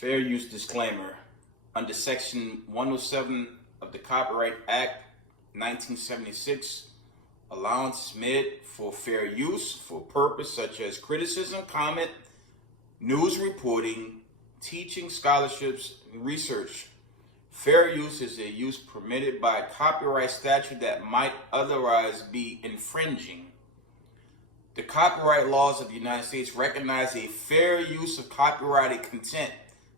Fair use disclaimer. Under Section 107 of the Copyright Act 1976, allowance is made for fair use for purpose such as criticism, comment, news reporting, teaching, scholarships, and research. Fair use is a use permitted by copyright statute that might otherwise be infringing. The copyright laws of the United States recognize a fair use of copyrighted content.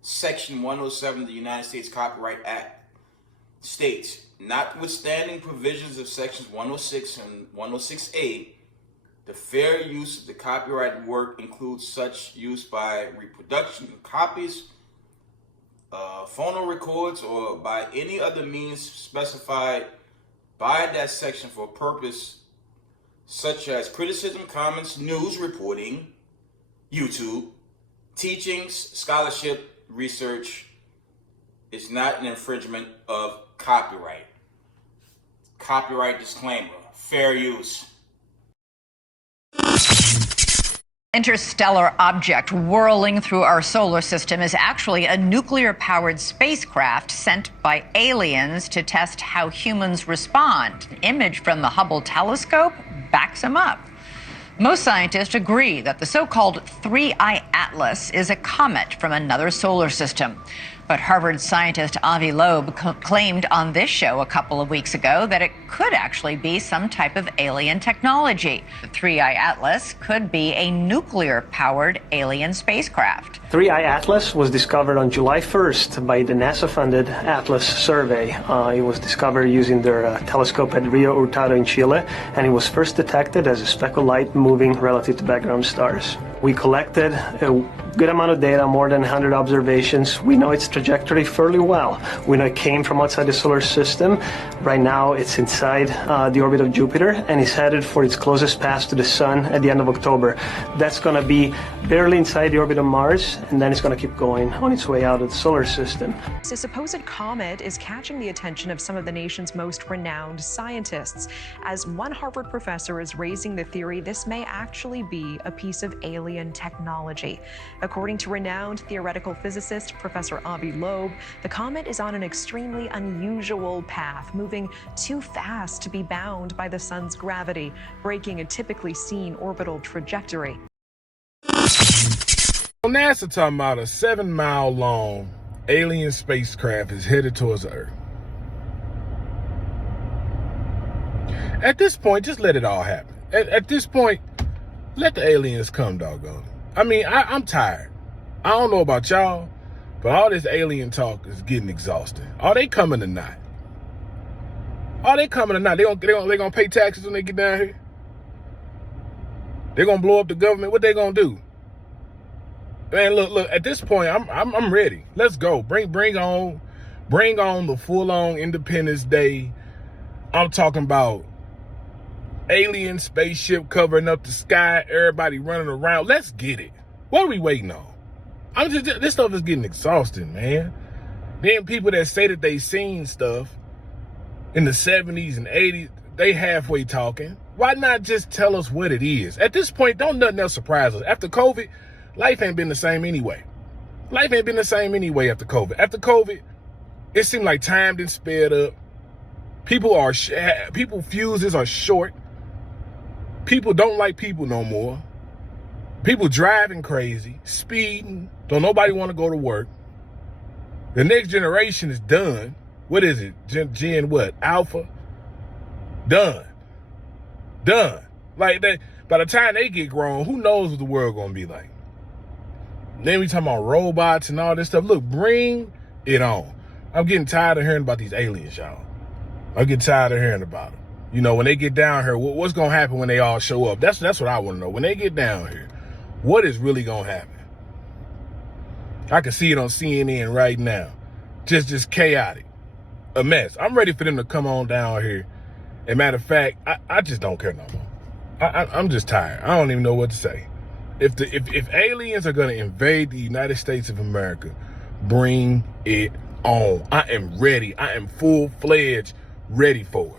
Section 107 of the United States Copyright Act states, notwithstanding provisions of sections 106 and 106A, the fair use of the copyrighted work includes such use by reproduction, copies, phonorecords, or by any other means specified by that section for purpose such as criticism, comments, news reporting, YouTube, teachings, scholarship, research. Is not an infringement of copyright. Copyright disclaimer. Fair use. Interstellar object whirling through our solar system is actually a nuclear-powered spacecraft sent by aliens to test how humans respond. An image from the Hubble telescope backs them up. Most scientists agree that the so-called 3I Atlas is a comet from another solar system. But Harvard scientist Avi Loeb claimed on this show a couple of weeks ago that it could actually be some type of alien technology. The 3I Atlas could be a nuclear-powered alien spacecraft. 3I Atlas was discovered on July 1st by the NASA-funded Atlas survey. It was discovered using their telescope at Rio Hurtado in Chile, and it was first detected as a speck of light moving relative to background stars. We collected a good amount of data, more than 100 observations. We know its trajectory fairly well. We know it came from outside the solar system. Right now it's inside the orbit of Jupiter and is headed for its closest pass to the sun at the end of October. That's going to be barely inside the orbit of Mars, and then it's going to keep going on its way out of the solar system. This supposed comet is catching the attention of some of the nation's most renowned scientists, as one Harvard professor is raising the theory this may actually be a piece of alien technology. According to renowned theoretical physicist Professor Avi Loeb, the comet is on an extremely unusual path, moving too fast to be bound by the sun's gravity, breaking a typically seen orbital trajectory. NASA talking about a 7-mile long alien spacecraft is headed towards Earth. At this point, just let it all happen. At this point, let the aliens come, doggone. I mean, I'm tired. I don't know about y'all, but all this alien talk is getting exhausting. Are they coming or not? Are they coming or not? They gonna pay taxes when they get down here? They're gonna blow up the government? What they gonna do? Man, look. At this point, I'm ready. Let's go. Bring on the full-on Independence Day. I'm talking about alien spaceship covering up the sky, everybody running around. Let's get it. What are we waiting on? This stuff is getting exhausting, man. Then people that say that they seen stuff in the 70s and 80s, they halfway talking. Why not just tell us what it is? At this point, don't nothing else surprise us. After COVID, life ain't been the same anyway. Life ain't been the same anyway after COVID. After COVID, it seemed like time didn't sped up. People fuses are short. People don't like people no more. People driving crazy, speeding. Don't nobody want to go to work. The next generation is done. What is it? Gen what? Alpha? Done. Like that. By the time they get grown, who knows what the world gonna be like? Then we talking about robots and all this stuff. Look, bring it on. I'm getting tired of hearing about these aliens, y'all. I'm getting tired of hearing about them. You know, when they get down here, what's going to happen when they all show up? That's what I want to know. When they get down here, what is really going to happen? I can see it on CNN right now. Just chaotic. A mess. I'm ready for them to come on down here. And matter of fact, I just don't care no more. I'm just tired. I don't even know what to say. If aliens are going to invade the United States of America, bring it on. I am ready. I am full-fledged ready for it.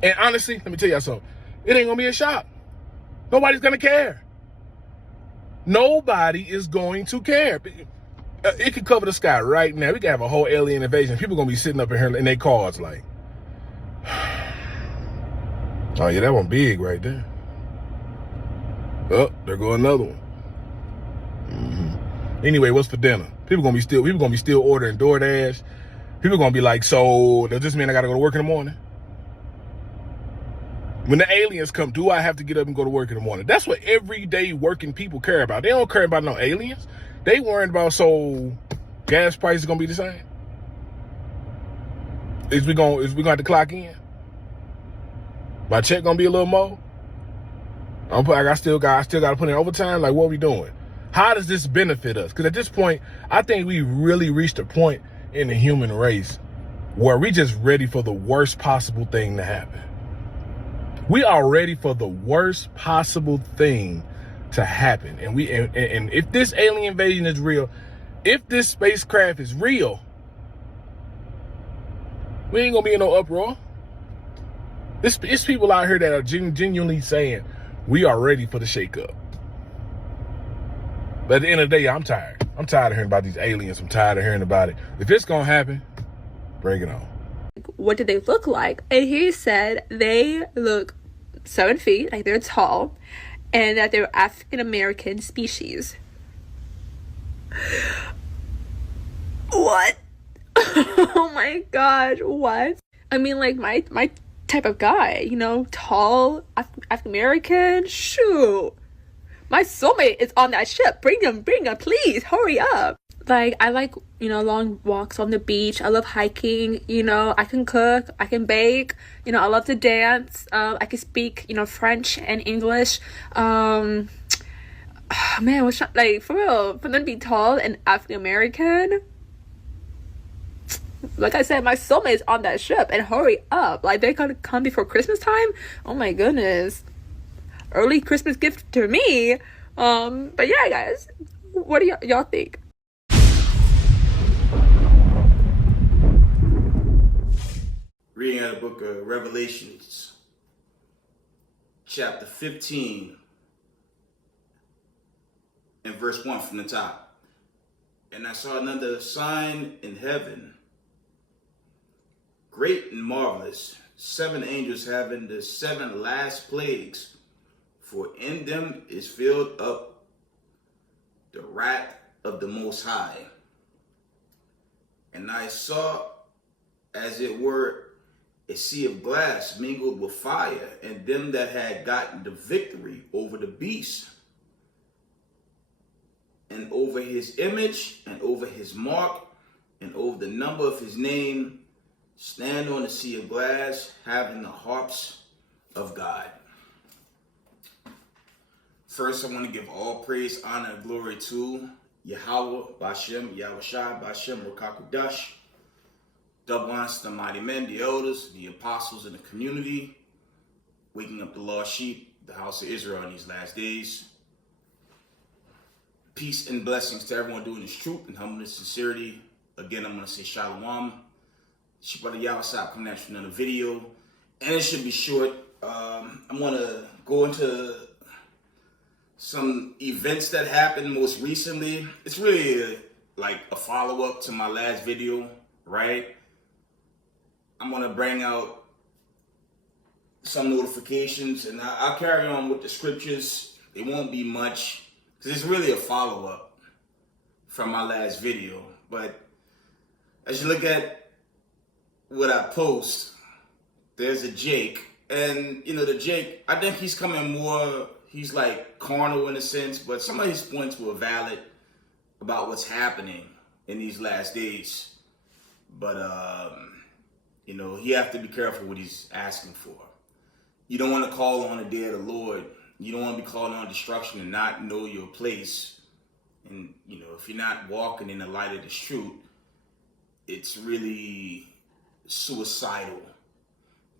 And honestly, let me tell y'all something. It ain't going to be a shock. Nobody's going to care. Nobody is going to care. It could cover the sky right now. We could have a whole alien invasion. People going to be sitting up in here in their cars like, oh yeah, that one big right there. Oh, there go another one. Anyway, what's for dinner? People gonna be still ordering DoorDash. People gonna be like, so does this mean I gotta go to work in the morning? When the aliens come, do I have to get up and go to work in the morning? That's what everyday working people care about. They don't care about no aliens. They worrying about, so gas prices gonna be the same? Is we gonna have to clock in? My check gonna be a little more? I still got to put in overtime. Like, what are we doing? How does this benefit us? Because at this point, I think we really reached a point in the human race where we just ready for the worst possible thing to happen. We are ready for the worst possible thing to happen. And if this alien invasion is real, if this spacecraft is real, we ain't gonna be in no uproar. It's people out here that are genuinely saying we are ready for the shakeup. But at the end of the day, I'm tired. I'm tired of hearing about these aliens. I'm tired of hearing about it. If it's gonna happen, bring it on. What do they look like? And he said they look 7 feet, like they're tall, and that they're African American species. What? Oh my god, what? I mean, like, my type of guy, you know, tall, African American, shoot. My soulmate is on that ship. Bring him, please, hurry up. Like, I like, you know, long walks on the beach. I love hiking, you know, I can cook, I can bake, you know, I love to dance. I can speak, you know, French and English. Man, like, for real, for them to be tall and African American, like I said, my soulmate is on that ship, and hurry up. Like, they're gonna come before Christmas time? Oh my goodness. Early Christmas gift to me. But yeah, guys, what do y'all think? Reading out of the book of Revelations, chapter 15, and verse 1 from the top. And I saw another sign in heaven, great and marvelous, 7 angels having the 7 last plagues, for in them is filled up the wrath of the Most High. And I saw, as it were, a sea of glass mingled with fire, and them that had gotten the victory over the beast, and over his image, and over his mark, and over the number of his name, stand on the sea of glass, having the harps of God. First, I want to give all praise, honor, and glory to Yahweh, Bashem, Yahushai, Bashem, Rakakudash. Double honors to the mighty men, the elders, the apostles in the community, waking up the lost sheep, the house of Israel in these last days. Peace and blessings to everyone doing this truth and humbleness, sincerity. Again, I'm going to say shalom. It's your brother Yahushai coming at you another video. And it should be short. I'm going to go into some events that happened most recently. It's really like a follow-up to my last video, right? I'm going to bring out some notifications, and I'll carry on with the scriptures. It won't be much, because it's really a follow-up from my last video. But as you look at what I post, there's a Jake. And, you know, the Jake, I think he's coming more, he's like carnal in a sense, but some of his points were valid about what's happening in these last days. But, You know, he have to be careful what he's asking for. You don't want to call on the day of the Lord. You don't want to be calling on destruction and not know your place. And, you know, if you're not walking in the light of this truth, it's really suicidal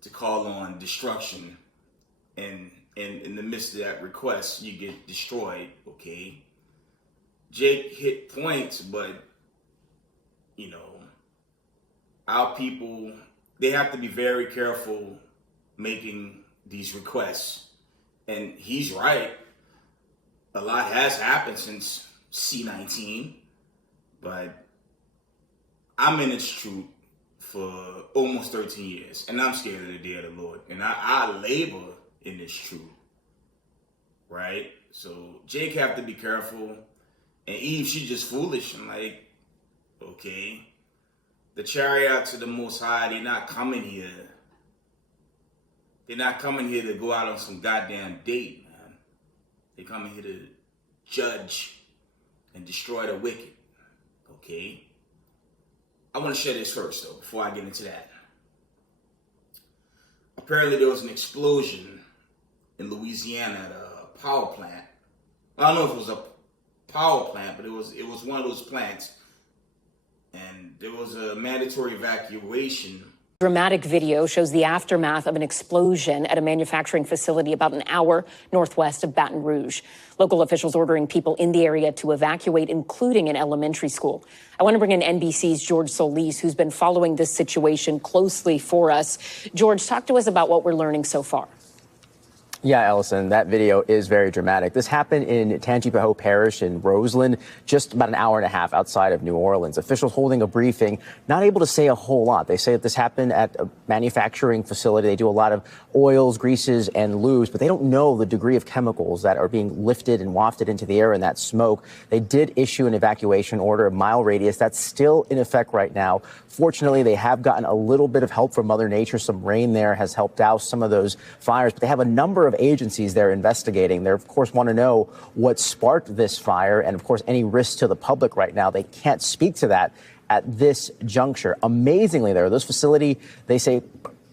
to call on destruction. And in the midst of that request, you get destroyed, okay? Jake hit points, but, you know, our people, they have to be very careful making these requests. And he's right. A lot has happened since C-19, but I'm in this truth for almost 13 years, and I'm scared of the day of the Lord. And I labor in this truth, right? So Jake have to be careful. And Eve, she's just foolish. I'm like, okay. The chariots of the Most High, they're not coming here. They're not coming here to go out on some goddamn date, man. They're coming here to judge and destroy the wicked, okay? I want to share this first, though, before I get into that. Apparently, there was an explosion in Louisiana at a power plant. I don't know if it was a power plant, but it was one of those plants. And there was a mandatory evacuation. Dramatic video shows the aftermath of an explosion at a manufacturing facility about an hour northwest of Baton Rouge. Local officials ordering people in the area to evacuate, including an elementary school. I want to bring in NBC's George Solis, who's been following this situation closely for us. George, talk to us about what we're learning so far. Yeah, Ellison, that video is very dramatic. This happened in Tangipahoa Parish in Roseland, just about an hour and a half outside of New Orleans. Officials holding a briefing, not able to say a whole lot. They say that this happened at a manufacturing facility. They do a lot of oils, greases, and lubes, but they don't know the degree of chemicals that are being lifted and wafted into the air in that smoke. They did issue an evacuation order, a mile radius. That's still in effect right now. Fortunately, they have gotten a little bit of help from Mother Nature. Some rain there has helped out some of those fires, but they have a number of agencies they're investigating. They, of course, want to know what sparked this fire and, of course, any risk to the public right now. They can't speak to that at this juncture. Amazingly, though, this facility, they say,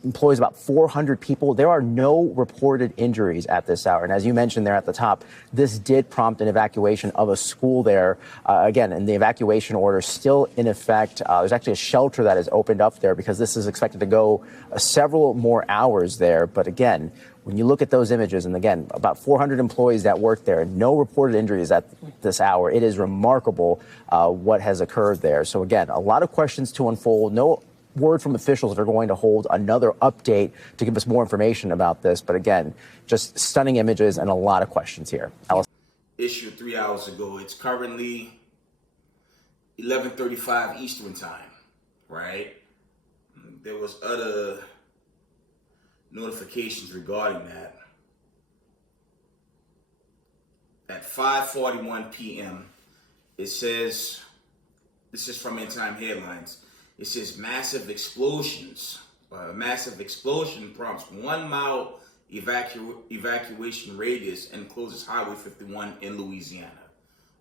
employs about 400 people. There are no reported injuries at this hour. And as you mentioned there at the top, this did prompt an evacuation of a school there. Again, and the evacuation order still in effect. There's actually a shelter that is opened up there because this is expected to go several more hours there. But again, when you look at those images, and again, about 400 employees that work there, no reported injuries at this hour. It is remarkable what has occurred there. So again, a lot of questions to unfold. No word from officials if they're going to hold another update to give us more information about this. But again, just stunning images and a lot of questions here. Alice. Issued 3 hours ago. It's currently 11:35 Eastern time, right? There was other notifications regarding that. At 5:41 p.m., it says, this is from End Time Headlines, it says massive explosions. A massive explosion prompts 1 mile evacuation radius and closes Highway 51 in Louisiana.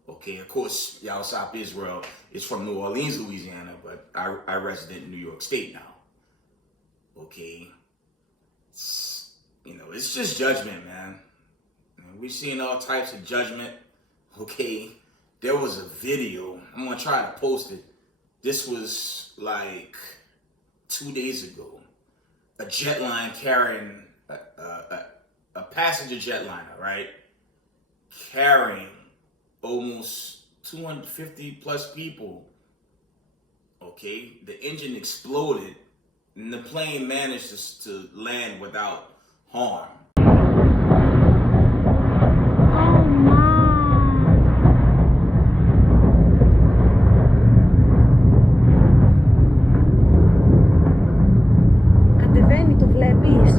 Okay, of course, y'all South Israel is from New Orleans, Louisiana, but I resident in New York State now. Okay, it's just judgment, man. We're seeing all types of judgment. Okay, there was a video. I'm gonna try to post it. This was like 2 days ago. A jet line carrying a passenger jetliner, right? Carrying almost 250 plus people. Okay, the engine exploded and the plane managed to land without harm. Κατεβαίνει, το βλέπεις.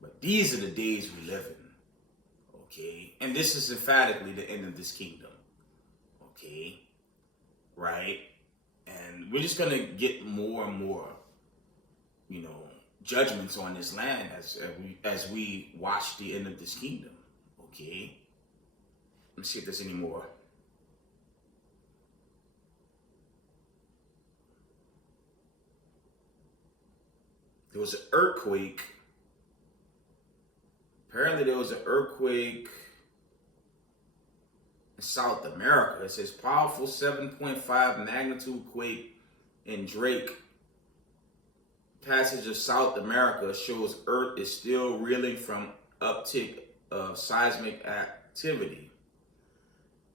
But these are the days we live in, okay? And this is emphatically the end of this kingdom, okay? Right? And we're just gonna get more and more, judgments on this land as we watch the end of this kingdom. Okay. Let me see if there's any more. There was an earthquake. Apparently there was an earthquake in South America. It says powerful 7.5 magnitude quake in Drake. Passage of South America shows Earth is still reeling from uptick of seismic activity.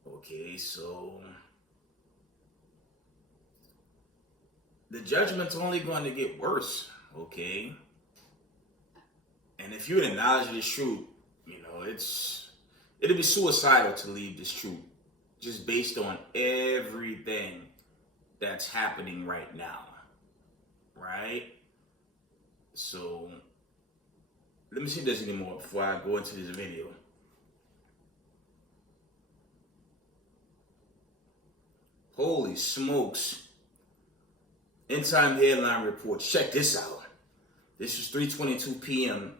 Okay, so the judgment's only going to get worse, okay? And if you acknowledge this truth, it'll be suicidal to leave this truth just based on everything that's happening right now, right? So let me see if there's any more before I go into this video. Holy smokes. End time headline report. Check this out. This was 3:22 p.m. It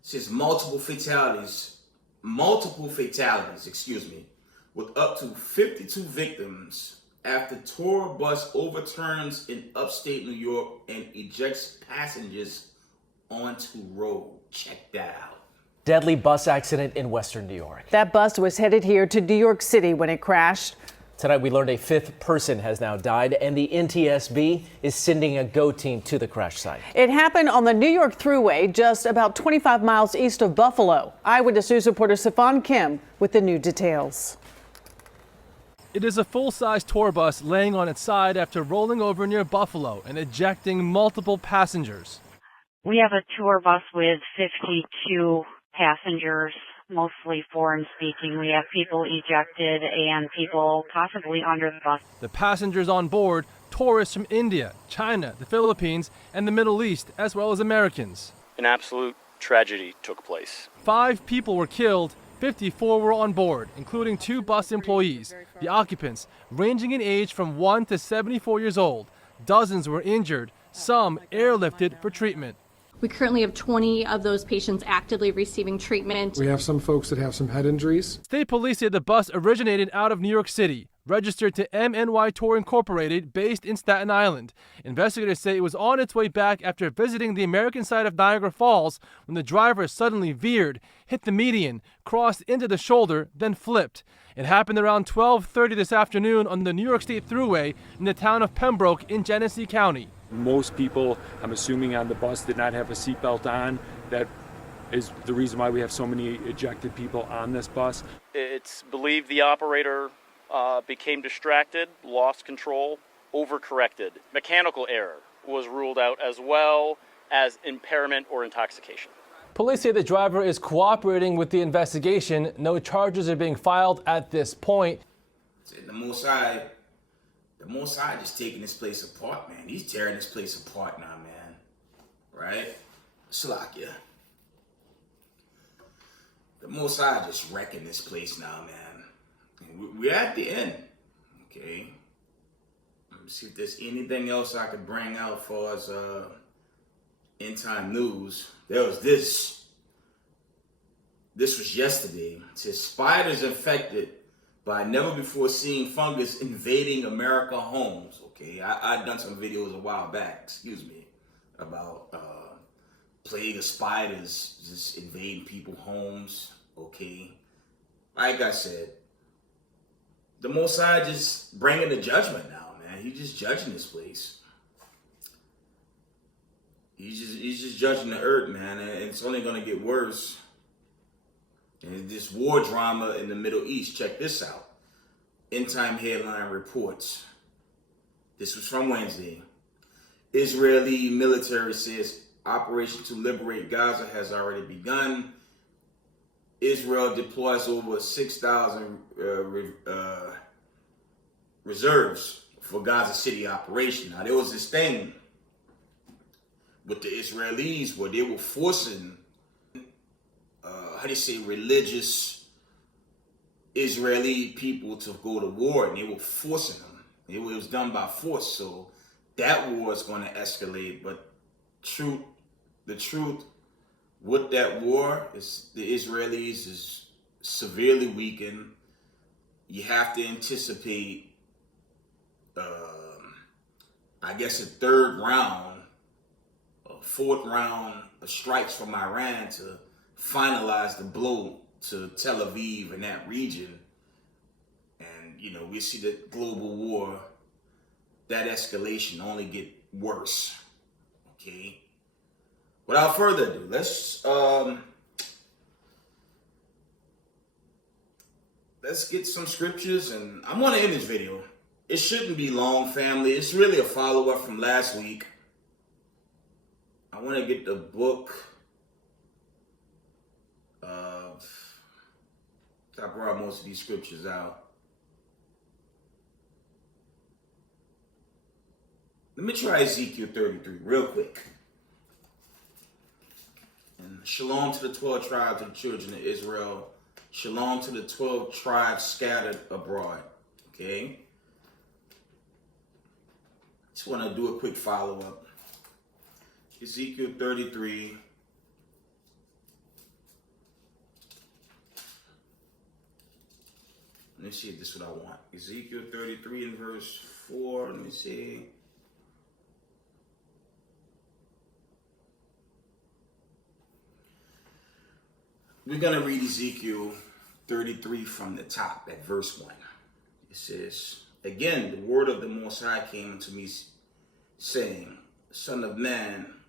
says multiple fatalities, with up to 52 victims after tour bus overturns in upstate New York and ejects passengers onto road. Check that out. Deadly bus accident in Western New York. That bus was headed here to New York City when it crashed. Tonight we learned a fifth person has now died, and the NTSB is sending a GO team to the crash site. It happened on the New York Thruway, just about 25 miles east of Buffalo. Eyewitness News reporter Sifan Kim with the new details. It is a full-size tour bus laying on its side after rolling over near Buffalo and ejecting multiple passengers. We have a tour bus with 52 passengers, mostly foreign speaking. We have people ejected and people possibly under the bus. The passengers on board, tourists from India, China, the Philippines, and the Middle East, as well as Americans. An absolute tragedy took place. 5 people were killed, 54 were on board, including 2 bus employees. The occupants, ranging in age from 1 to 74 years old. Dozens were injured, some airlifted for treatment. We currently have 20 of those patients actively receiving treatment. We have some folks that have some head injuries. State police say the bus originated out of New York City, registered to MNY Tour Incorporated, based in Staten Island. Investigators say it was on its way back after visiting the American side of Niagara Falls when the driver suddenly veered, hit the median, crossed into the shoulder, then flipped. It happened around 12:30 this afternoon on the New York State Thruway in the town of Pembroke in Genesee County. Most people, I'm assuming, on the bus did not have a seatbelt on. That is the reason why we have so many ejected people on this bus. It's believed the operator became distracted, lost control, overcorrected. Mechanical error was ruled out, as well as impairment or intoxication. Police say the driver is cooperating with the investigation. No charges are being filed at this point. The Most High just taking this place apart, man. He's tearing this place apart now, man. Right? Salakia. The Most High just wrecking this place now, man. And we're at the end. Okay? Let me see if there's anything else I could bring out for us end time news. There was this. This was yesterday. It says spiders infected by never before seen fungus invading America homes. Okay, I've done some videos a while back, about plague of spiders just invading people's homes. Okay, like I said, the Most High just bringing the judgment now, man. He's just judging this place. He's just judging the earth, man, and it's only gonna get worse. And this war drama in the Middle East. Check this out. End time headline reports. This was from Wednesday. Israeli military says operation to liberate Gaza has already begun. Israel deploys over 6,000 reserves for Gaza City operation. Now, there was this thing with the Israelis where they were forcing religious Israeli people to go to war, and they were forcing them. It was done by force, so that war is going to escalate. But the truth with that war is the Israelis is severely weakened. You have to anticipate, I guess, a third round, a fourth round of strikes from Iran to finalize the blow to Tel Aviv and that region. And, you know, we see the global war, that escalation only get worse. Okay? Without further ado, let's get some scriptures, and I'm going to end this video. It shouldn't be long, family. It's really a follow-up from last week. I want to get the book of... I brought most of these scriptures out. Let me try Ezekiel 33 real quick. And shalom to the 12 tribes of the children of Israel. Shalom to the 12 tribes scattered abroad. Okay? Just want to do a quick follow-up. Ezekiel 33. Let me see if this is what I want. Ezekiel 33 and verse 4. Let me see. We're going to read Ezekiel 33 from the top at verse 1. It says, "Again, the word of the Most High came unto me, saying, Son of man,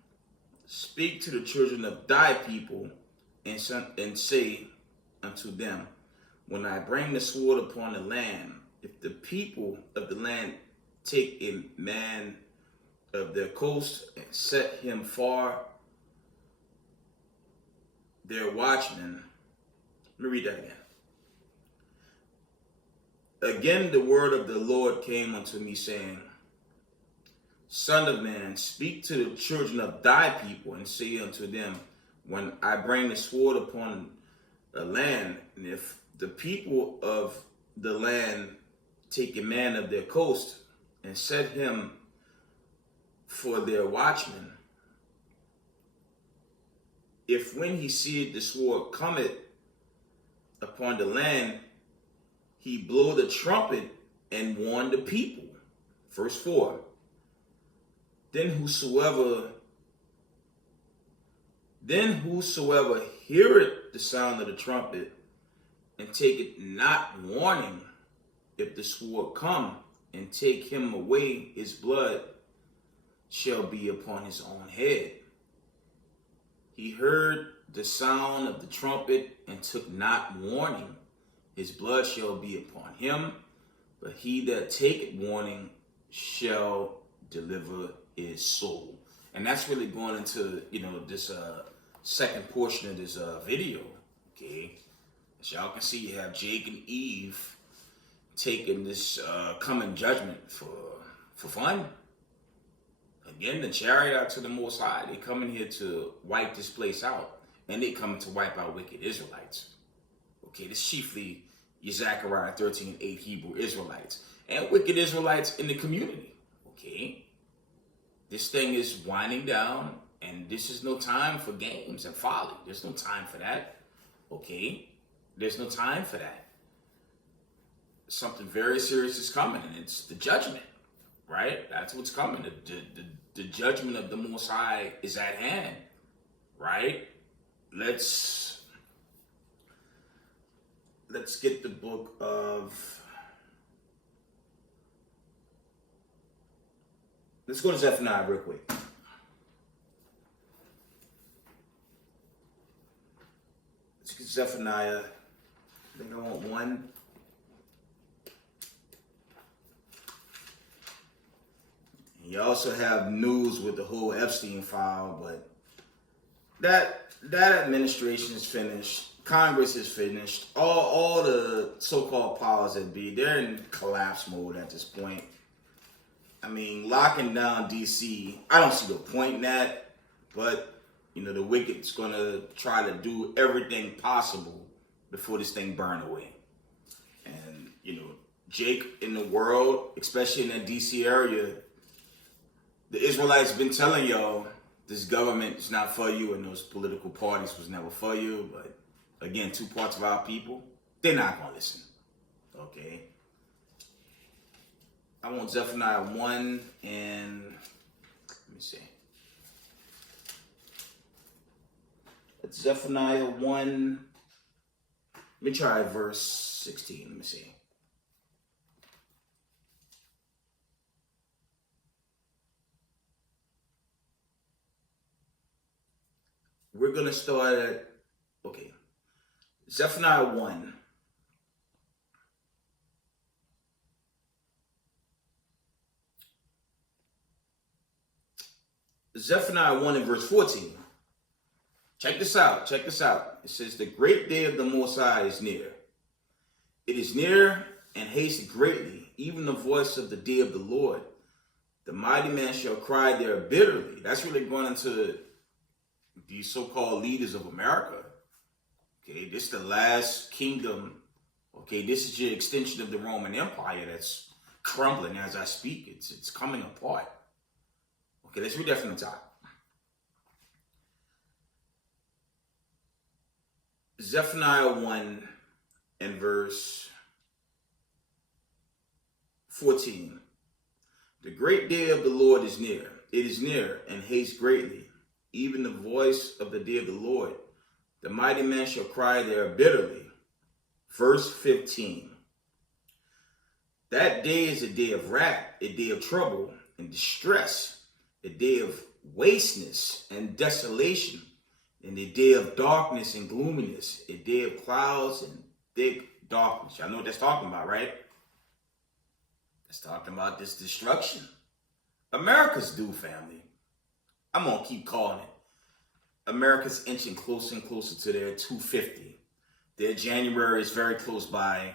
speak to the children of thy people, and say unto them, when I bring the sword upon the land, if the people of the land take a man of their coast and set him far, their watchmen." Let me read that again. "Again, the word of the Lord came unto me, saying, Son of man, speak to the children of thy people, and say unto them, when I bring the sword upon the land, and if the people of the land take a man of their coast and set him for their watchman, if when he seeth the sword cometh upon the land, he blow the trumpet and warn the people." Verse 4. Then whosoever heareth the sound of the trumpet and taketh not warning, if the sword come and take him away, his blood shall be upon his own head. He heard the sound of the trumpet and took not warning, his blood shall be upon him, but he that taketh warning shall deliver his soul. And that's really going into, you know, this second portion of this video. Okay, as y'all can see, you have Jake and Eve taking this coming judgment for fun. Again, the Chariots of the Most High, they coming here to wipe this place out, and they coming to wipe out wicked Israelites. Okay, this chiefly your Zechariah 13:8 Hebrew Israelites and wicked Israelites in the community. Okay, this thing is winding down, and this is no time for games and folly. There's no time for that. Okay, there's no time for that. Something very serious is coming, and it's the judgment. Right? That's what's coming. The judgment of the Most High is at hand. Right? Let's get the book of... Let's go to Zephaniah real quick. Let's get Zephaniah. I think I want one. You also have news with the whole Epstein file, but that administration is finished. Congress is finished. All the so-called powers that be, they're in collapse mode at this point. I mean, locking down D.C., I don't see the point in that, but, you know, the wicked's going to try to do everything possible before this thing burn away. And, you know, Jake, in the world, especially in that DC area, the Israelites been telling y'all this government is not for you and those political parties was never for you. But again, 2 parts of our people, they're not going to listen. Okay. I want Zephaniah 1 and, let me see. It's Zephaniah 1. Let me try verse 16. Let me see. We're going to start at, okay, Zephaniah 1. Zephaniah 1 and verse 14. Check this out. Check this out. It says, the great day of the Most High is near. It is near and haste greatly, even the voice of the day of the Lord. The mighty man shall cry there bitterly. That's really going into these so-called leaders of America. Okay, this is the last kingdom. Okay, this is your extension of the Roman Empire that's crumbling as I speak. It's coming apart. Okay, let's read that from the top. Zephaniah 1 and verse 14. The great day of the Lord is near. It is near and haste greatly, even the voice of the day of the Lord. The mighty man shall cry there bitterly. Verse 15. That day is a day of wrath, a day of trouble and distress, a day of wasteness and desolation, and a day of darkness and gloominess, a day of clouds and thick darkness. Y'all know what that's talking about, right? That's talking about this destruction. America's due, family. I'm going to keep calling it. America's inching closer and closer to their 250. Their January is very close by.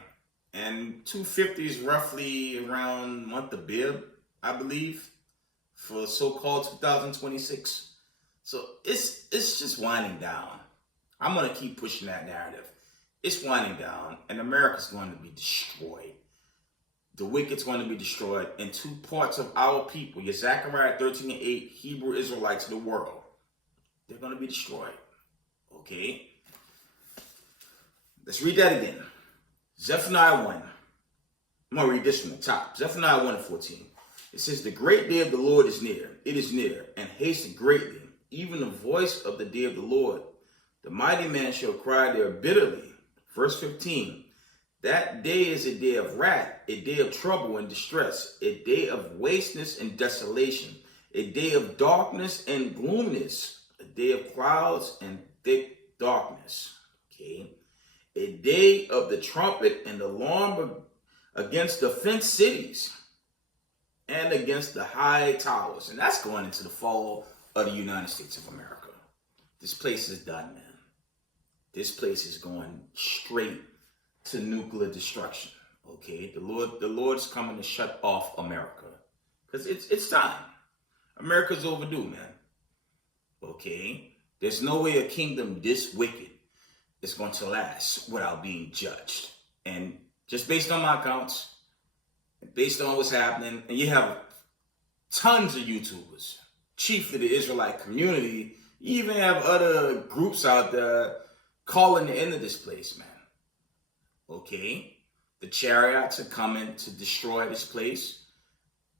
And 250 is roughly around month of Bib, I believe, for so-called 2026. So it's just winding down. I'm going to keep pushing that narrative. It's winding down, and America's going to be destroyed. The wicked's going to be destroyed, and 2 parts of our people, your Zechariah 13 and 8, Hebrew Israelites of the world, they're going to be destroyed. Okay? Let's read that again. Zephaniah 1. I'm going to read this from the top. Zephaniah 1 and 14. It says, the great day of the Lord is near. It is near, and hasten greatly, even the voice of the day of the Lord. The mighty man shall cry there bitterly. Verse 15. That day is a day of wrath, a day of trouble and distress, a day of wasteness and desolation, a day of darkness and gloominess, a day of clouds and thick darkness. Okay. A day of the trumpet and alarm against the fenced cities and against the high towers. And that's going into the fall of the United States of America. This place is done, man. This place is going straight to nuclear destruction. Okay, the Lord's coming to shut off America, because it's time. America's overdue, man. Okay, there's no way a kingdom this wicked is going to last without being judged. And just based on my accounts, based on what's happening, and you have tons of YouTubers, chiefly the Israelite community, you even have other groups out there calling the end of this place, man. Okay, the chariots are coming to destroy this place.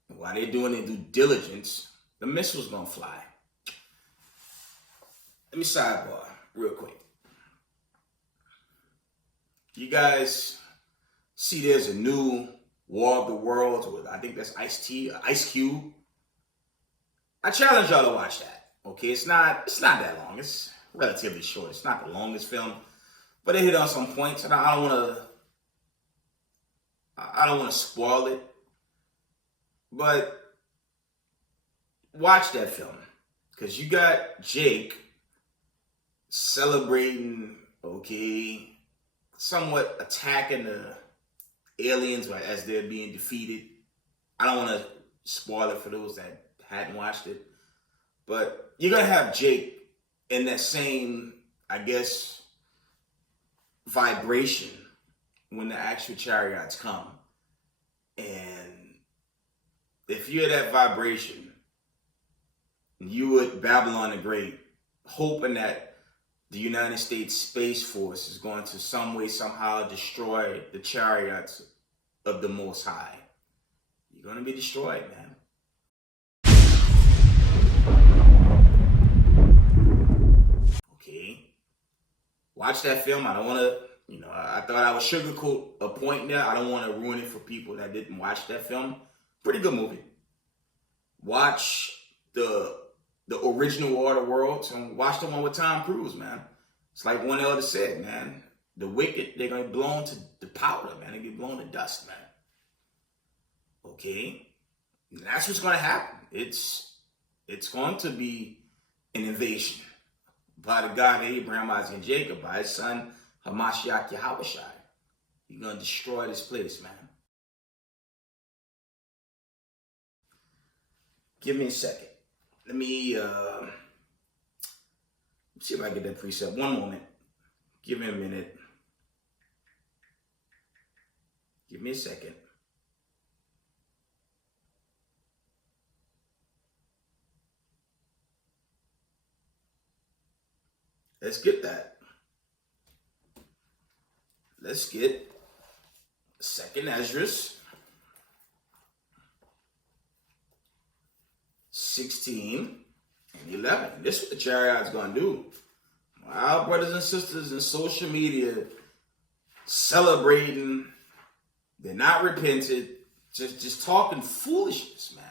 And while they're doing their due diligence, the missiles gonna fly. Let me sidebar real quick. You guys see there's a new War of the Worlds with, I think that's Ice-T, Ice Cube. I challenge y'all to watch that. Okay, it's not that long. It's relatively short. It's not the longest film, but it hit on some points, and I don't want to spoil it. But watch that film, because you got Jake celebrating, okay, somewhat attacking the aliens as they're being defeated. I don't want to spoil it for those that hadn't watched it, but you're going to have Jake in that same, I guess, vibration when the actual chariots come. And if you hear that vibration, you would Babylon the Great, hoping that the United States Space Force is going to some way, somehow destroy the chariots of the Most High. You're going to be destroyed, man. Okay. Watch that film. I don't want to, I thought I would sugarcoat a point there. I don't want to ruin it for people that didn't watch that film. Pretty good movie. Watch the original War of the Worlds and watch the one with Tom Cruise, man. It's like one elder said, man. The wicked, they're going to be blown to the powder, man. They're going to be blown to dust, man. Okay? And that's what's going to happen. It's going to be an invasion by the God of Abraham, Isaac, and Jacob, by his son, Hamashiach Yahushai. He's going to destroy this place, man. Give me a second. Let me see if I can get that precept. One moment. Give me a minute. Give me a second. Let's get that. Let's get 2nd Esdras 16 and 11. This is what the Chariots going to do. Our brothers and sisters in social media celebrating, they're not repented, just talking foolishness, man.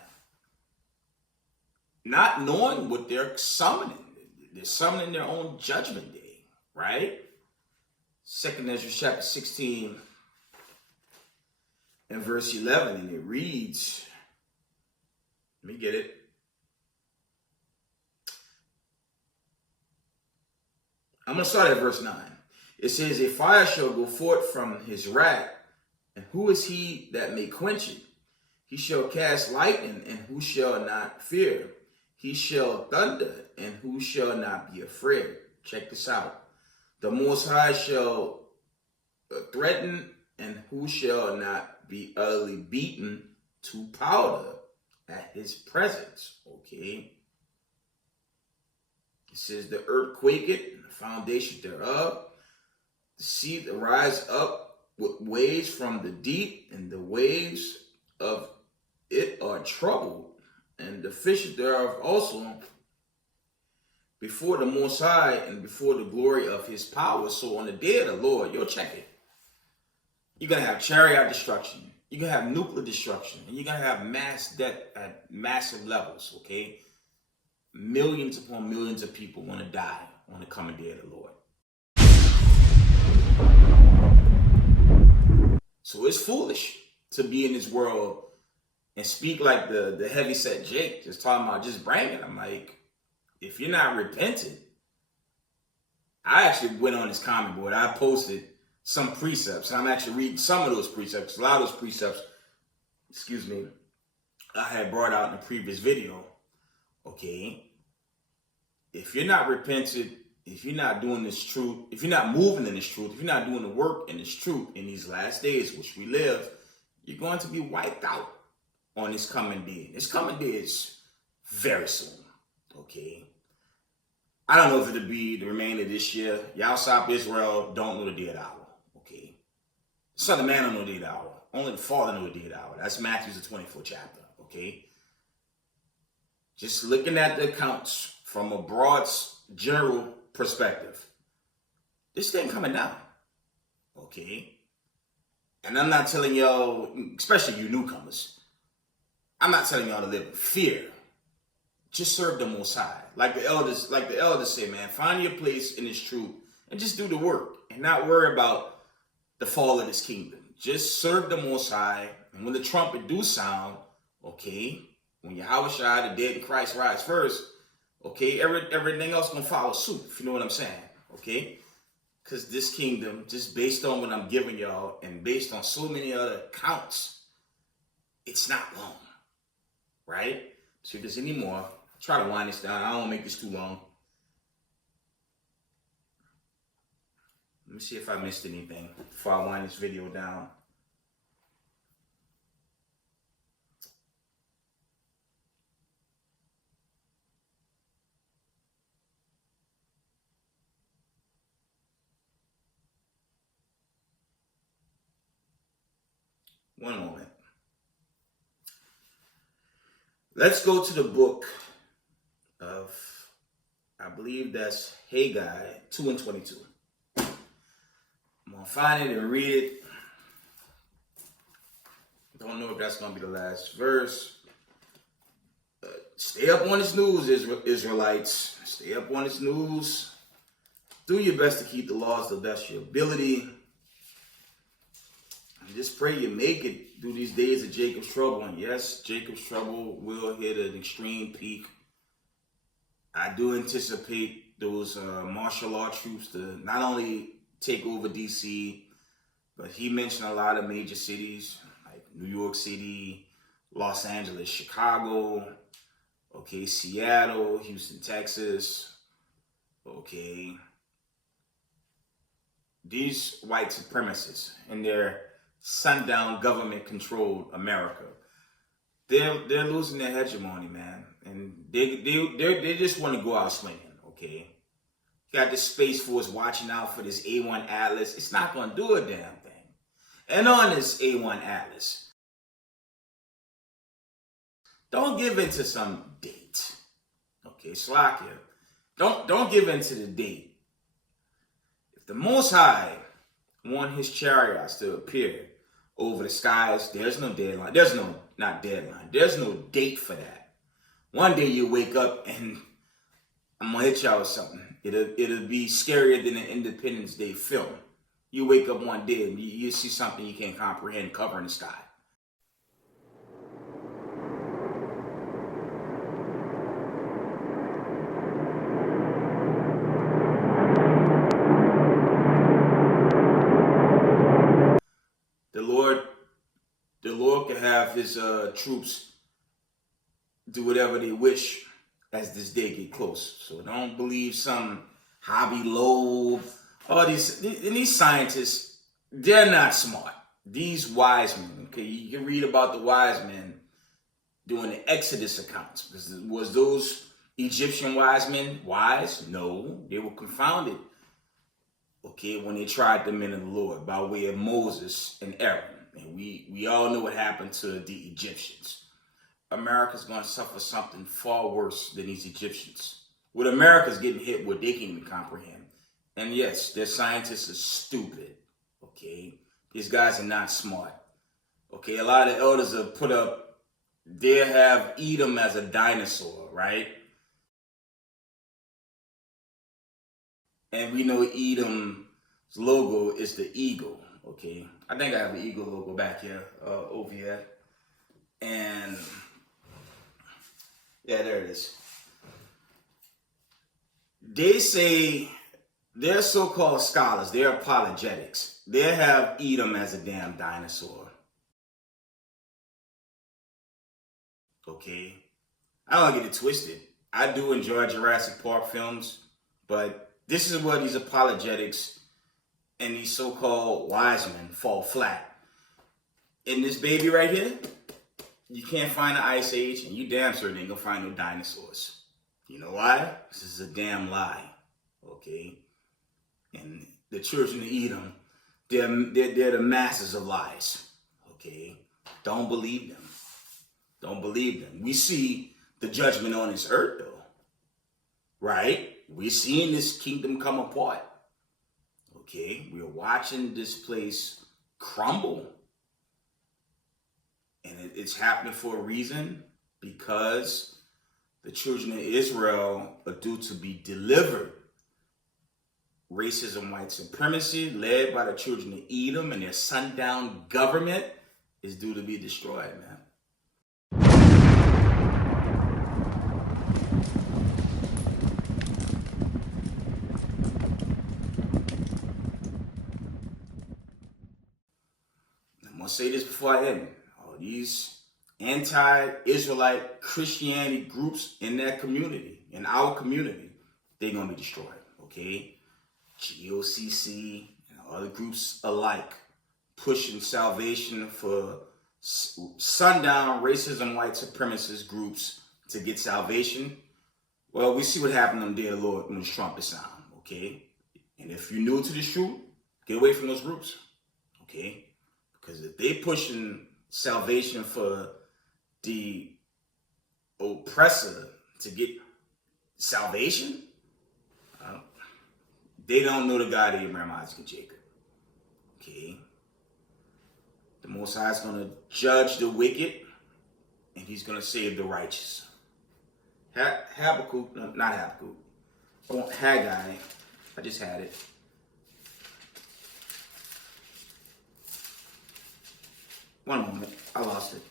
Not knowing what they're summoning. They're summoning their own judgment day, right? 2nd Ezra chapter 16 and verse 11, and it reads, let me get it. I'm going to start at verse 9. It says, a fire shall go forth from his wrath, and who is he that may quench it? He shall cast lightning, and who shall not fear? He shall thunder, and who shall not be afraid? Check this out. The Most High shall threaten, and who shall not be utterly beaten to powder at his presence? Okay. It says the earth quaketh, and the foundation thereof. The sea rise up with waves from the deep, and the waves of it are troubled, and the fishes thereof also before the Most High and before the glory of his power. So on the day of the Lord, you'll check it. You're going to have chariot destruction. You're going to have nuclear destruction. And you're going to have mass death at massive levels, okay? Millions upon millions of people want to die on the coming day of the Lord. So it's foolish to be in this world and speak like the heavyset Jake, just talking about just bragging. I'm like, if you're not repentant, I actually went on this comment board. I posted some precepts, and I'm actually reading some of those precepts. A lot of those precepts, I had brought out in a previous video. Okay, if you're not repentant, if you're not doing this truth, if you're not moving in this truth, if you're not doing the work in this truth in these last days, which we live, you're going to be wiped out on this coming day. This coming day is very soon. Okay. I don't know if it'll be the remainder of this year. Y'all stop Israel, don't know the day of the hour. Okay. The Son of Man don't know the day of the hour. Only the Father knows the day of the hour. That's Matthew's the 24th chapter. Okay. Just looking at the accounts from a broad general perspective, this thing coming down. Okay. And I'm not telling y'all, especially you newcomers, I'm not telling y'all to live in fear. Just serve the Most High. Like the elders say, man, find your place in this truth and just do the work and not worry about the fall of this kingdom. Just serve the Most High. And when the trumpet do sound, okay, when Yahushua, the dead in Christ, rise first, okay, everything else gonna follow suit, if you know what I'm saying, okay? Because this kingdom, just based on what I'm giving y'all and based on so many other accounts, it's not long, right? So if there's any more, try to wind this down. I don't want to make this too long. Let me see if I missed anything before I wind this video down. One moment. Let's go to the book of, I believe that's Haggai 2:22. I'm going to find it and read it. Don't know if that's going to be the last verse. Stay up on this news, Israelites. Stay up on this news. Do your best to keep the laws to the best of your ability. And just pray you make it through these days of Jacob's trouble. And yes, Jacob's trouble will hit an extreme peak. I do anticipate those martial law troops to not only take over D.C., but he mentioned a lot of major cities like New York City, Los Angeles, Chicago, okay, Seattle, Houston, Texas, okay. These white supremacists and their sundown government-controlled America, they're losing their hegemony, man, and they just want to go out swinging, okay. Got this Space Force watching out for this A1 Atlas. It's not going to do a damn thing. And on this A1 Atlas, don't give in to some date. Okay, Slakia. Don't give in to the date. If the Most High want his chariots to appear over the skies, there's no deadline. There's no date for that. One day you wake up and I'm gonna hit y'all with something. It'll be scarier than an Independence Day film. You wake up one day and you see something you can't comprehend covering the sky. The Lord can have his troops do whatever they wish as this day get close. So don't believe some Hobby Loeb. All these scientists, they're not smart. These wise men, okay, you can read about the wise men doing the Exodus accounts. Was those Egyptian wise men wise? No, they were confounded. Okay, when they tried the men of the Lord by way of Moses and Aaron. And we all know what happened to the Egyptians. America's going to suffer something far worse than these Egyptians. What America's getting hit with, they can't even comprehend. And yes, their scientists are stupid, okay? These guys are not smart. Okay, a lot of elders have put up, they have Edom as a dinosaur, right? And we know Edom's logo is the eagle, okay? I think I have the eagle logo back here, over here. And yeah, there it is. They say, they're so-called scholars, they're apologetics. They have Edom as a damn dinosaur. Okay? I don't get it twisted. I do enjoy Jurassic Park films, but this is where these apologetics and these so-called wise men fall flat. In this baby right here, you can't find the Ice Age, and you damn sure ain't gonna find no dinosaurs. You know why? This is a damn lie, okay? And the children of Edom, they're the masters of lies, okay? Don't believe them. Don't believe them. We see the judgment on this earth, though, right? We're seeing this kingdom come apart, okay? We're watching this place crumble. And it's happening for a reason, because the children of Israel are due to be delivered. Racism, white supremacy, led by the children of Edom and their sundown government, is due to be destroyed, man. I'm going to say this before I end. These anti-Israelite Christianity groups in that community, in our community, they're going to be destroyed, okay? GOCC and other groups alike pushing salvation for sundown racism, white supremacist groups to get salvation. Well, we see what happened on the day of the Lord when the trumpet sound, okay? And if you're new to this truth, get away from those groups, okay? Because if they pushing salvation for the oppressor to get salvation? They don't know the God of Abraham, Isaac, and Jacob. Okay? The Most High is going to judge the wicked, and he's going to save the righteous. Habakkuk, no, not Habakkuk. I want Haggai. I just had it. One moment. I lost it.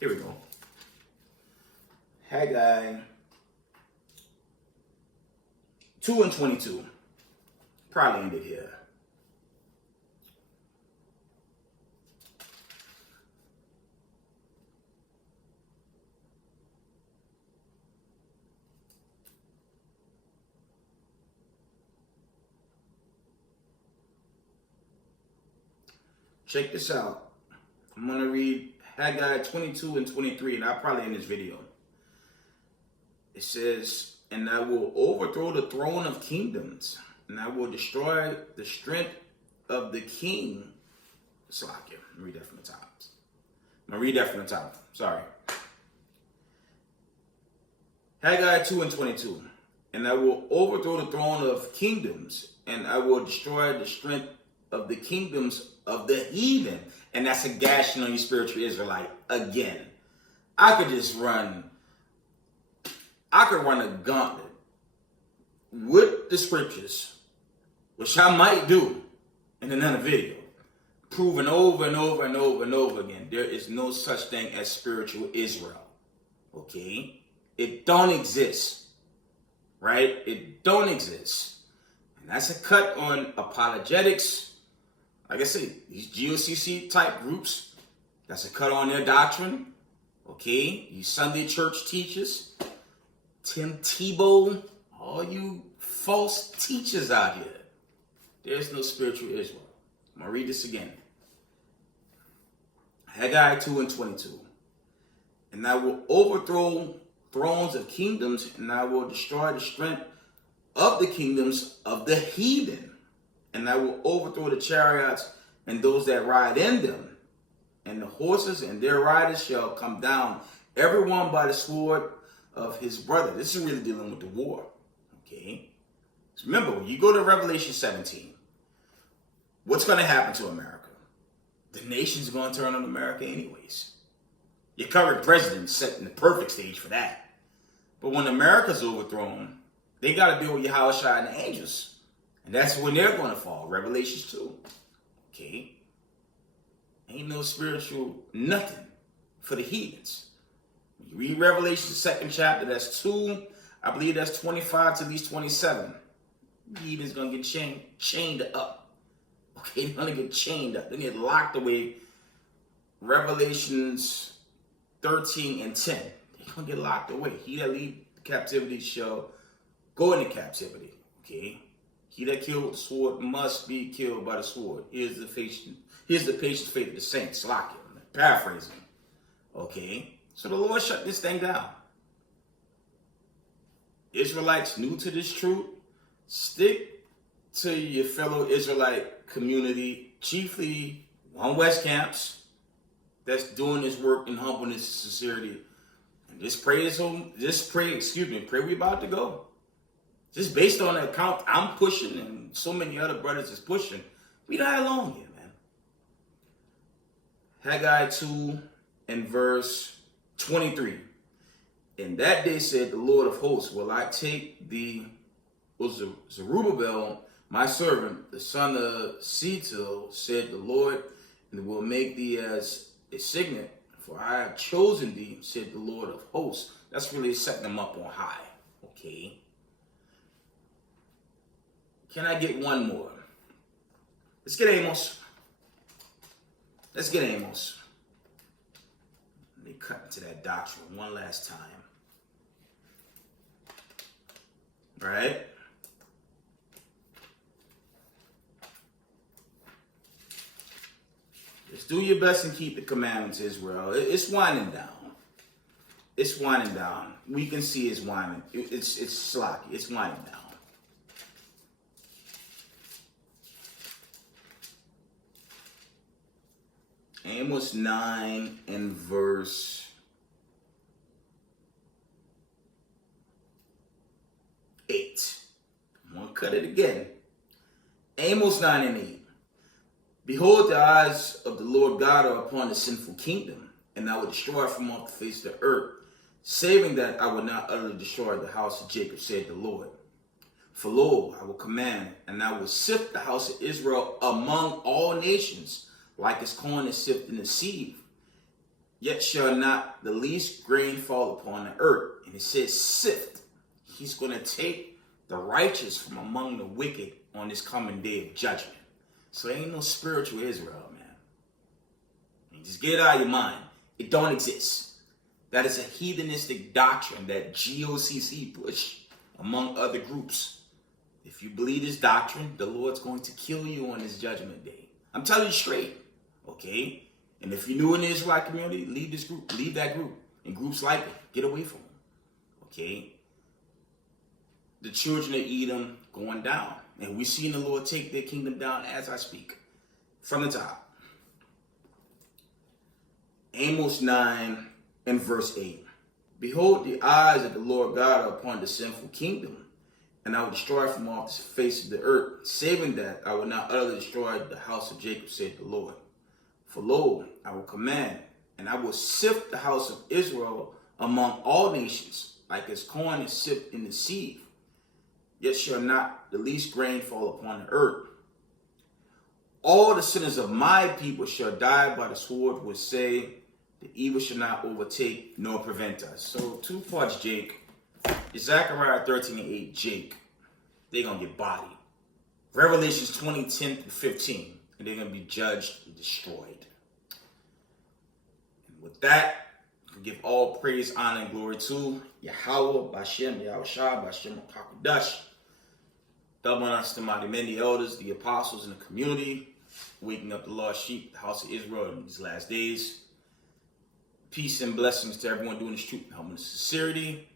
Here we go. Haggai 2:22. Probably ended here. Check this out. I'm going to read Haggai 22 and 23, and I'll probably end this video. It says, and I will overthrow the throne of kingdoms, and I will destroy the strength of the king. Slakia. Let me read that from the top. I'm going to read that from the top. Sorry. Haggai 2 and 22. And I will overthrow the throne of kingdoms, and I will destroy the strength of the kingdoms of the heathen. And that's a gashing on you spiritual Israelite again. I could run a gauntlet with the scriptures, which I might do in another video, proving over and over and over and over again, there is no such thing as spiritual Israel. Okay? It don't exist. Right? It don't exist. And that's a cut on apologetics. Like I say, these GOCC type groups, that's a cut on their doctrine. Okay? You Sunday church teachers, Tim Tebow, all you false teachers out here. There's no spiritual Israel. I'm going to read this again. Haggai 2 and 22. And I will overthrow thrones of kingdoms, and I will destroy the strength of the kingdoms of the heathen. And I will overthrow the chariots and those that ride in them. And the horses and their riders shall come down, everyone by the sword of his brother. This is really dealing with the war. Okay? So remember, when you go to Revelation 17, what's going to happen to America? The nation's going to turn on America anyways. Your current president's setting the perfect stage for that. But when America's overthrown, they got to deal with Yahushua and the angels. And that's when they're going to fall. Revelation 2. Okay? Ain't no spiritual nothing for the heathens. When you read Revelation, 2nd chapter, that's 2. I believe that's 25 to at least 27. The heathens going to get chained up. Okay? They're going to get chained up. They get locked away. Revelations 13 and 10. They're going to get locked away. He that lead captivity shall go into captivity. Okay? He that killed with the sword must be killed by the sword. Here's the patient faith of the saints. Lock it. Paraphrasing. Okay? So the Lord shut this thing down. Israelites new to this truth, stick to your fellow Israelite community, chiefly One West camps, that's doing this work in humbleness and sincerity. And just pray we about to go. Just based on the account I'm pushing and so many other brothers is pushing, we not long here, man. Haggai 2 and verse 23. In that day said the Lord of hosts, will I take the Zerubbabel, my servant, the son of Shealtiel, said the Lord, and will make thee as a signet, for I have chosen thee, said the Lord of hosts. That's really setting them up on high. Okay. Can I get one more? Let's get Amos. Let me cut into that doctrine one last time. All right? Just do your best and keep the commandments, Israel. It's winding down. We can see it's winding. It's sloppy. It's winding down. Amos 9 and verse 8. I'm going to cut it again. Amos 9 and 8. Behold, the eyes of the Lord God are upon the sinful kingdom, and I will destroy from off the face of the earth, saving that I will not utterly destroy the house of Jacob, said the Lord. For lo, I will command, and I will sift the house of Israel among all nations, like as corn is sifted in the sieve. Yet shall not the least grain fall upon the earth. And it says sift. He's going to take the righteous from among the wicked on this coming day of judgment. So there ain't no spiritual Israel, man. And just get it out of your mind. It don't exist. That is a heathenistic doctrine that GOCC push among other groups. If you believe this doctrine, the Lord's going to kill you on this judgment day. I'm telling you straight, okay? And if you're new in the Israelite community, leave this group, leave that group, and groups like it, get away from them, okay? The children of Edom going down, and we're seeing the Lord take their kingdom down as I speak, from the top. Amos 9 and verse 8. Behold, the eyes of the Lord God are upon the sinful kingdom, and I will destroy from off the face of the earth, saving that I will not utterly destroy the house of Jacob, said the Lord. For lo, I will command, and I will sift the house of Israel among all nations, like as corn is sifted in the sieve. Yet shall not the least grain fall upon the earth. All the sinners of my people shall die by the sword, which say, the evil shall not overtake nor prevent us. So 2 parts Jake. Zechariah 13 and 8, Jake. They're going to get bodied. Revelations 20, 10 through 15. And they're going to be judged and destroyed. And with that, we give all praise, honor, and glory to Yahweh, Bashem, Yahushua, Bashem, Kakadash. Double honors to my many elders, the apostles in the community, waking up the lost sheep, the house of Israel in these last days. Peace and blessings to everyone doing this truth and helping sincerity.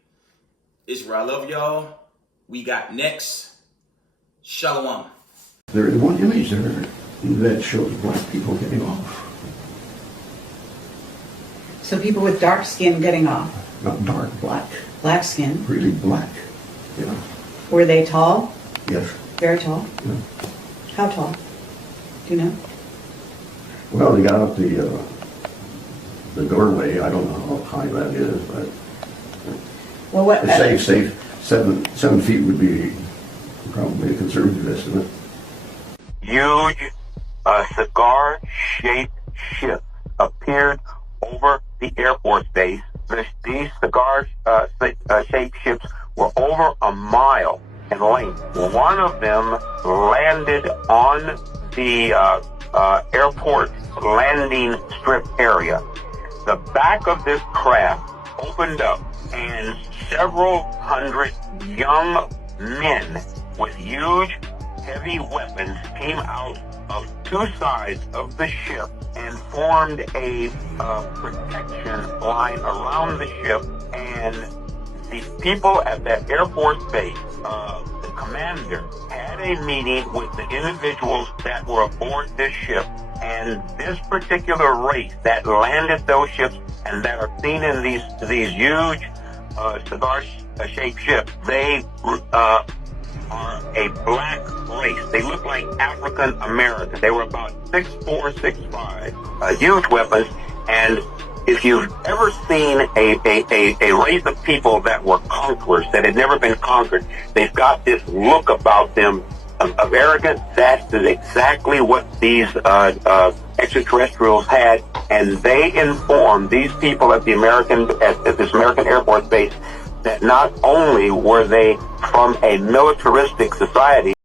Israel, I love y'all. We got next. Shalom. There is one image there that shows black people getting off. So people with dark skin getting off? Not dark, black. Black skin? Really black, yeah. Were they tall? Yes. Very tall? Yeah. How tall? Do you know? Well, they got up the doorway. I don't know how high that is, but well, what? Safe. 7 feet would be probably a conservative estimate. Huge cigar-shaped ship appeared over the Air Force Base. These cigar-shaped ships were over a mile in length. One of them landed on the airport landing strip area. The back of this craft opened up, and several hundred young men with huge, heavy weapons came out of 2 sides of the ship and formed a protection line around the ship. And the people at that Air Force base, the commander, had a meeting with the individuals that were aboard this ship. And this particular race that landed those ships and that are seen in these huge cigar-shaped ships, they are a black race. They look like African American. They were about 6'4", 6'5", huge weapons. And if you've ever seen a race of people that were conquerors, that had never been conquered, they've got this look about them of arrogance. That is exactly what these extraterrestrials had, and they informed these people at this American Air Force base that not only were they from a militaristic society,